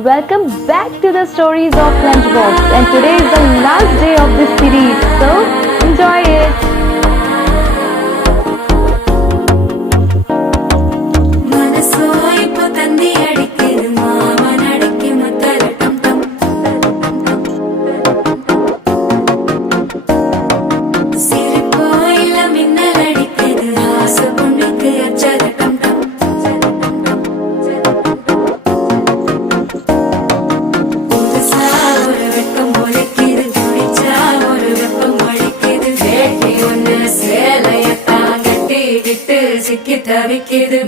Welcome back to the stories of Lunchbox, and today is the last day of this series, so enjoy it. Sikki தவிக்கிது